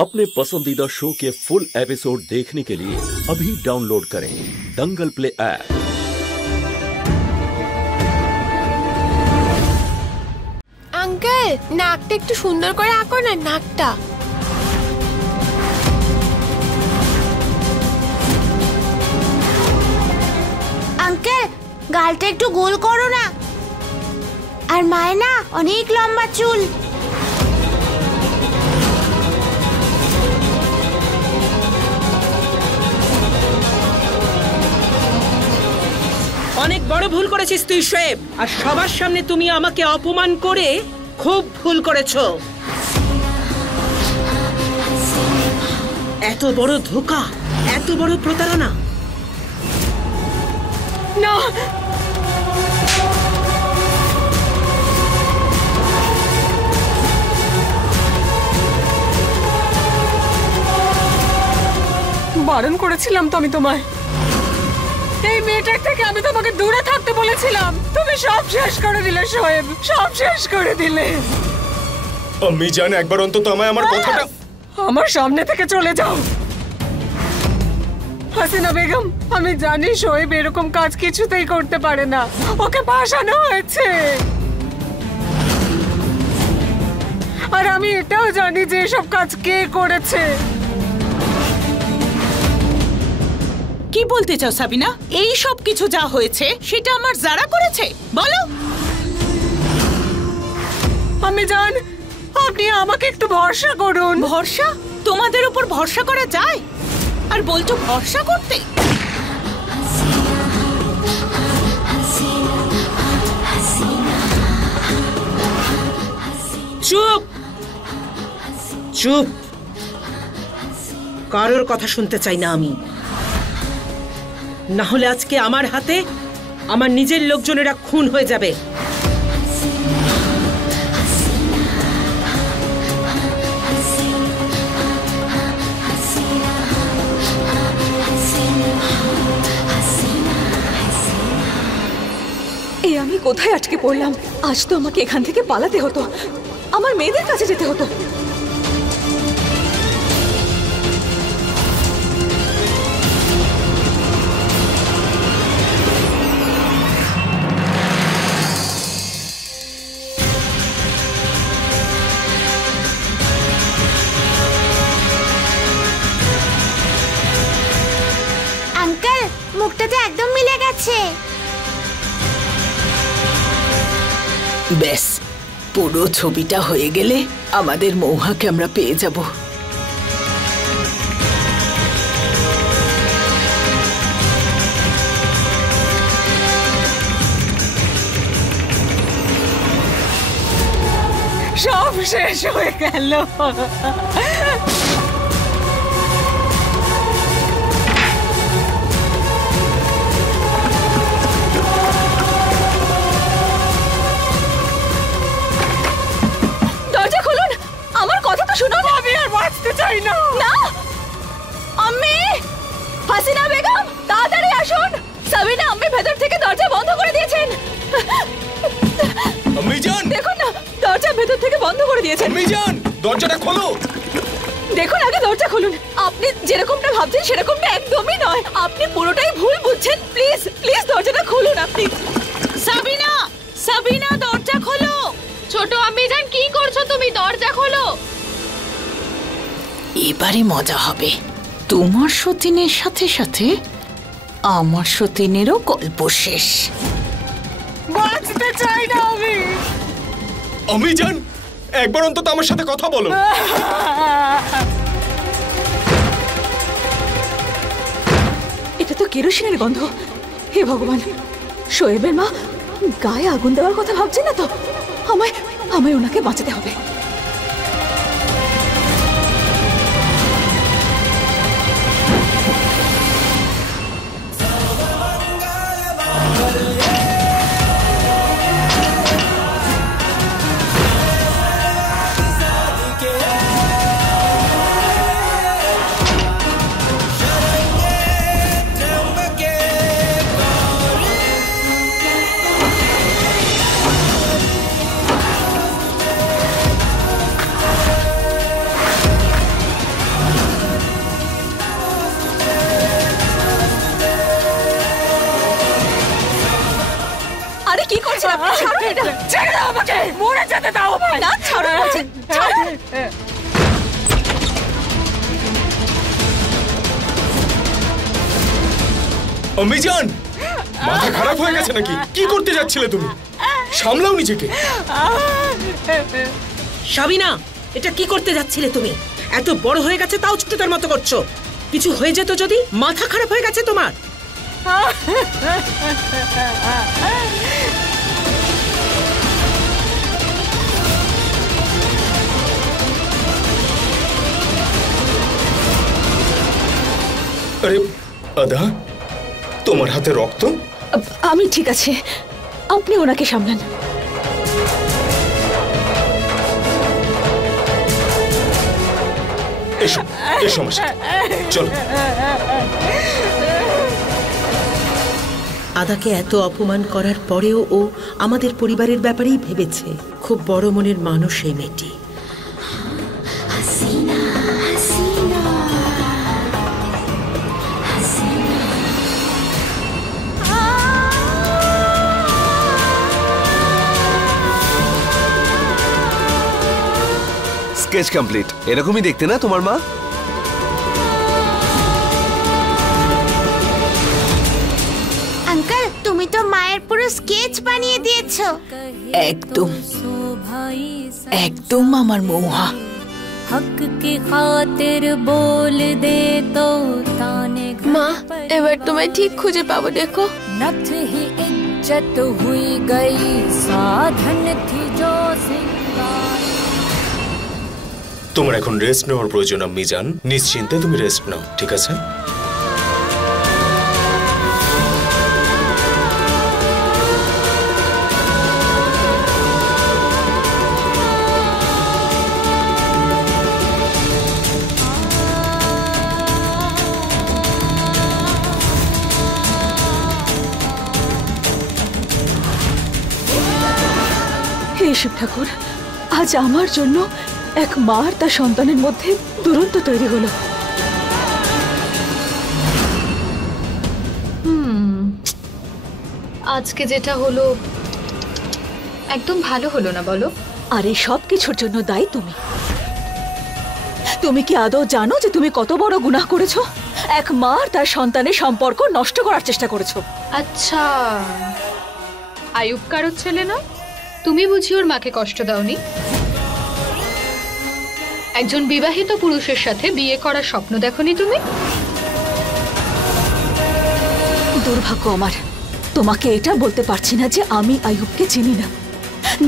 अपने पसंदीदा शो के फुल एपिसोड देखने के लिए अभी डाउनलोड करें दंगल प्ले ऐप। अंकल नाकटा একটু সুন্দর করে আঁকো না নাকটা। আঙ্কেল গালটা একটু গোল করো না। আর মায়ের না অনেক লম্বা চুল। অনেক বড় ভুল করেছিস তুই শোয়েব, আর সবার সামনে তুমি আমাকে অপমান করে খুব ভুল করেছো। এত বড় ধোঁকা, এত বড় প্রতারণা। না, বারণ করেছিলাম তো আমি তোমায়। এই মেয়েটার থেকে আমি তোমাকে দূরে থাকতে বলেছিলাম, তুমি সব শেষ করে দিলে শোয়েব, সব শেষ করে দিলে। আমি জানি একবার অন্তত আমায় আমার কথাটা। আমার সামনে থেকে চলে যাও হাসিনা বেগম। আমি জানি শোয়েব এরকম কাজ কিছুতেই করতে পারে না, ওকে ফাঁসানো হয়েছে। আর আমি এটাও জানি যে এসব কাজ কে করেছে। কি বলতে চাও সাবিনা? এই সব কিছু যা হয়েছে সেটা আমার যারা করেছে বলো। আমি জান, আপনি আমাকে একটু ভরসা করুন। ভরসা? তোমাদের উপর ভরসা করা যায়? আর বলছো ভরসা করতে? চুপ চুপ, কারোর কথা শুনতে চাই না আমি। না হলে আজকে আমার হাতে আমার নিজের লোকজনেরা খুন হয়ে যাবে। এই আমি কোথায় আটকে পড়লাম? আজ তো আমাকে এখান থেকে পালাতে হতো, আমার মেয়েদের কাছে যেতে হতো। আঙ্কেল মুখটাতে একদম মিলে গেছে। ব্যাস, পুরো ছবিটা হয়ে গেলে আমাদের মৌহাকে আমরা পেয়ে যাব। সব শেষ হয়ে গেল। দরজা খুলুন, আমার কথা তো শুনুন। আমি আর বাঁচতে চাই না। না আম্মি, হাসিনা বেগম তাড়াতাড়ি আসুন। সাবিনা আম্মি ভেতর থেকে দরজা বন্ধ করে দিয়েছেন। আমি জান, দেখুন না, দরজা ভেতর থেকে বন্ধ করে দিয়েছেন। আমি জান, দরজাটা খোলো। দেখুন আগে দরজা খুলুন। আপনি যেরকমটা ভাবছেন সেরকমটা একদমই নয়, আপনি পুরোটাই ভুল বুঝছেন। প্লিজ প্লিজ দরজাটা খুলুন আপনি। সাবিনা, সাবিনা দরজা খোলো। ছোট আমি জান কি করছো তুমি? দরজা খোলো। এবারে মজা হবে। তোমার সতীনের সাথে সাথে আমার সতীনেরও গল্প শেষ। বাঁচতে চাই না আমি। আমি জান, একবার অন্তত আমার সাথে কথা বলো। এটা তো কেরোসিনের গন্ধ। হে ভগবান, শোয়েবের মা গায়ে আগুন দেওয়ার কথা ভাবছে না তো? আমায় আমায় ওনাকে বাঁচাতে হবে। ছেড়ে দাও আমাকে, মরে যেতে দাও ভাই। না, ছাড়ো বলছি, ছাড়ো। অমিজান, মাথা খারাপ হয়ে গেছে নাকি? কি করতে যাচ্ছিলে তুমি? সামলাও নিজেকে। সাবিনা, এটা কি করতে যাচ্ছিলে তুমি? এত বড় হয়ে গেছে তাও ছোটদের মতো করছো। কিছু হয়ে যেত যদি? মাথা খারাপ হয়ে গেছে তোমার? আরে আদা, তোমার হাতে রক্ত। আমি ঠিক আছে, আপনি ওনাকে সামলান। এসো এসো আমার সাথে, চলো। আদাকে এত অপমান করার পরেও ও আমাদের পরিবারের ব্যাপারেই ভেবেছে। খুব বড় মনের মানুষ এই মেয়েটি। Sketch complete. এরকমই দেখতে না তোমার মা? আঙ্কেল, তুমি তো মায়ের পুরো স্কেচ বানিয়ে দিয়েছো। একদম একদম আমার মৌহা। हक की खातिर बोल दे तो ताने মা, এবার তোমায় ঠিক খুঁজে পাবো, দেখো। नथ ही इज्जत हुई गई, साधन थी जो सिंगार। তোমার এখন রেস্ট নেওয়ার প্রয়োজন মিজান। নিশ্চিন্তে তুমি রেস্ট নাও, ঠিক আছে? হে শিব ঠাকুর, আজ আমার জন্য এক মা আর তার সন্তানের মধ্যে দুরন্ত তৈরি হলো। আজকে যেটা হলো একদম ভালো হলো না, বলো? আর এই সব কিছুর জন্য দায়ী তুমি। তুমি কি আদৌ জানো যে তুমি কত বড় গুনাহ করেছো? এক মা আর তার সন্তানের সম্পর্ক নষ্ট করার চেষ্টা করেছো। আচ্ছা, আয়ুব কারোর ছেলে না? তুমি বুঝি ওর মাকে কষ্ট দাওনি? একজন বিবাহিত পুরুষের সাথে বিয়ে করার স্বপ্ন দেখোনি তুমি? দুর্ভাগ্য আমার, তোমাকে এটা বলতে পারছি না যে আমি আয়ুবকে চিনি না।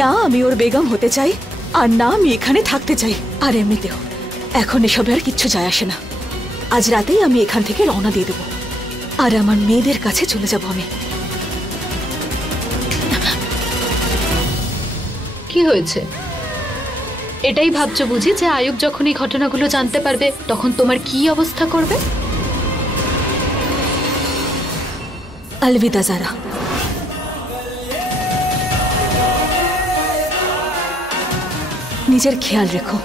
না আমি ওর বেগম হতে চাই, আর না আমি এখানে থাকতে চাই। আর এমনিতেও এখন এসবে আর কিচ্ছু যায় আসে না। আজ রাতেই আমি এখান থেকে রওনা দিয়ে দেবো, আর আমার মেয়েদের কাছে চলে যাব আমি। কি হয়েছে? এটাই ভাবছো বুঝি যে আয়ুব যখন এই ঘটনাগুলো জানতে পারবে তখন তোমার কি অবস্থা করবে? अलविदा ज़ारा। নিজের খেয়াল রেখো।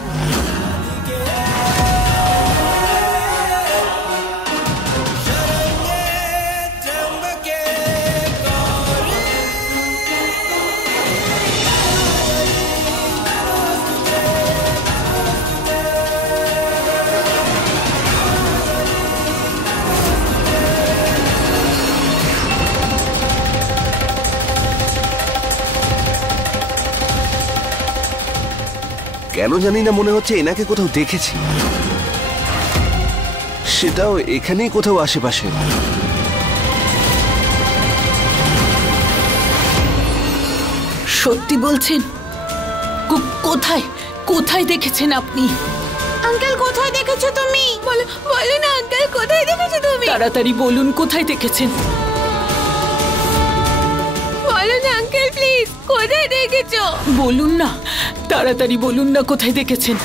কেন জানি না মনে হচ্ছে এনাকে কোথাও দেখেছি, সেটাও এখানেই কোথাও আশেপাশে। সত্যি বলছেন? কোথায় কোথায় দেখেছেন আপনি? আঙ্কেল, কোথায় দেখেছো তুমি? বলো বলো না আঙ্কেল, কোথায় দেখেছো তুমি? তাড়াতাড়ি বলুন কোথায় দেখেছেন। বলো না আঙ্কেল, প্লিজ, কোথায় দেখেছো? বলুন না, তাড়াতাড়ি বলুন না কোথায় দেখেছেন।